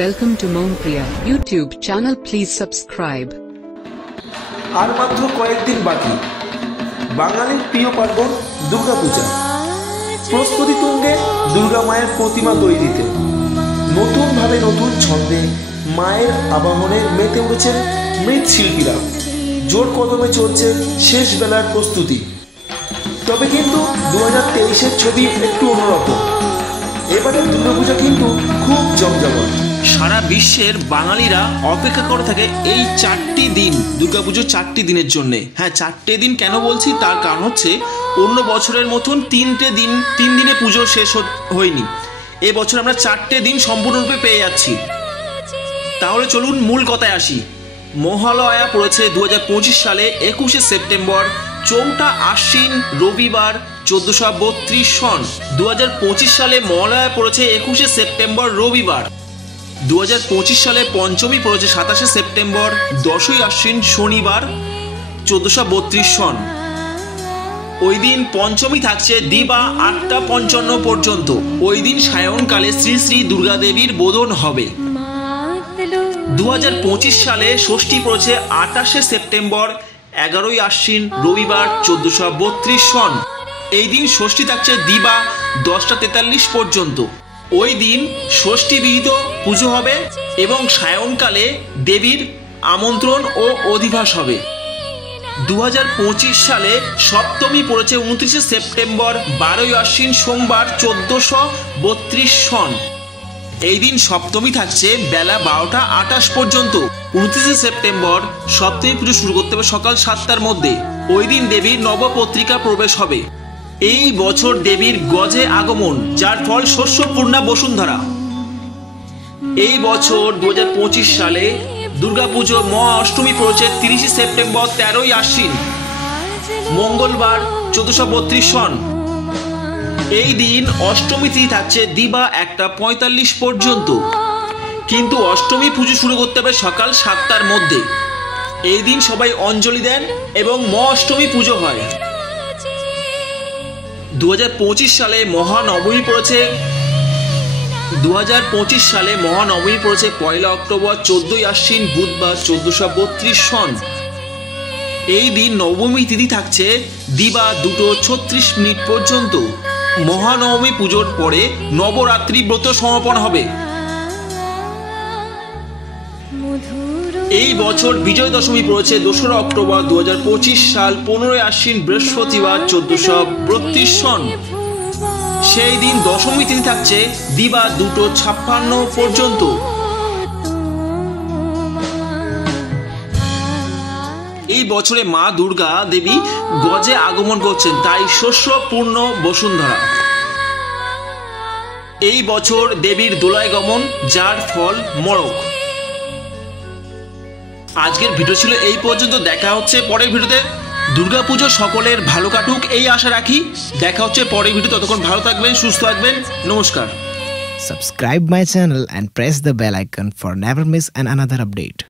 Welcome to Mompriya YouTube channel. Please subscribe. আর মাত্র কয়েকদিন বাকি বাঙালির প্রিয় পার্বণ দুর্গাপূজা। প্রস্তুতি তুঙ্গে দুর্গা মায়ের প্রতিমা তৈরিতে নতুনভাবে নতুন ছন্দে মায়ের আবাহনে মেতে উঠেছেন মৃৎশিল্পীরা। জোর কদমে চলছে শেষ বেলার প্রস্তুতি। তবে কিন্তু 2023-এর ছবি একটু অন্যরকম। এবারের দুর্গাপূজা কিন্তু খুব জমজমাট। সারা বিশ্বের বাঙালিরা অপেক্ষা করে থাকে এই 4টি দিন, দুর্গাপুজোর 4টি দিনের জন্য। হ্যাঁ, 4টে দিন কেন বলছি তার কারণ হচ্ছে অন্য বছরের মতন 3 দিনে পুজো শেষ হয়নি। এবছর আমরা 4টে দিন সম্পূর্ণরূপে পেয়ে যাচ্ছি। তাহলে চলুন মূল কথায় আসি। মহালয়া পড়েছে 2025 সালে 21শে সেপ্টেম্বর, 4টা আশ্বিন রবিবার 1432 সন। 2025 সালে মহালয়া পড়েছে 21শে সেপ্টেম্বর রবিবার। 2025 সালে পঞ্চমী পড়েছে 27শে সেপ্টেম্বর, 10ই আশ্বিন শনিবার 1432 সন। ওই দিন পঞ্চমী থাকছে দিবা 8টা 55 পর্যন্ত। ওই দিন সায়ংকালে শ্রী শ্রী দুর্গা দেবীর বোধন হবে। 2025 সালে ষষ্ঠী পড়েছে 28শে সেপ্টেম্বর, 11ই আশ্বিন রবিবার 1432 সন। এই দিন ষষ্ঠী থাকছে দিবা 10টা 43 পর্যন্ত। ওই দিন ষষ্ঠী বিহিত পুজো হবে এবং সায়ংকালে দেবীর আমন্ত্রণ ও অধিবাস হবে। 2025 সালে সপ্তমী পড়েছে 29শে সেপ্টেম্বর, 12ই আশ্বিন সোমবার 1432 সন। এই দিন সপ্তমী থাকছে বেলা 12টা 28 পর্যন্ত। 29শে সেপ্টেম্বর সপ্তমী পুজো শুরু করতে হবে সকাল 7টার মধ্যে। ওই দিন দেবীর নবপত্রিকা প্রবেশ হবে। এই বছর দেবীর গজে আগমন, যার ফল শস্যপূর্ণা বসুন্ধরা। এই বছর 2025 সালে দুর্গাপুজো মহা অষ্টমী পড়েছে 30শে সেপ্টেম্বর, 13ই আশ্বিন মঙ্গলবার 1432 সন। এই দিন অষ্টমী তিথি থাকছে দিবা 1টা 45 পর্যন্ত, কিন্তু অষ্টমী পুজো শুরু করতে হবে সকাল 7টার মধ্যে। এই দিন সবাই অঞ্জলি দেন এবং মহা অষ্টমী পুজো হয়। 2025 সালে মহানবমী পড়েছে 1 অক্টোবর, 14ই আশ্বিন বুধবার 1432 সন। এই দিন নবমী তিথি থাকছে দিবা 2টো 36 মিনিট পর্যন্ত। মহানবমী পুজোর পরে নবরাত্রি ব্রত সমাপন হবে। এই বছর বিজয় দশমী পড়েছে 2রা অক্টোবর 2025 সাল, 15ই আশ্বিন বৃহস্পতিবার 1432 সন। সেই দিন দশমী তিথি থাকছে দিবা 2টো 56 পর্যন্ত। এই বছরে মা দুর্গা দেবী গজে আগমন করছেন, তাই শস্যপূর্ণ বসুন্ধরা। এই বছর দেবীর দোলায় গমন, যার ফল মড়ক। আজকের ভিডিও ছিল এই পর্যন্ত। দেখা হচ্ছে পরের ভিডিওতে। দুর্গাপুজো সকলের ভালো কাটুক এই আশা রাখি। দেখা হচ্ছে পরের ভিডিও। ততক্ষণ ভালো থাকবেন, সুস্থ থাকবেন। নমস্কার। Subscribe my channel and press the bell icon for never miss another update.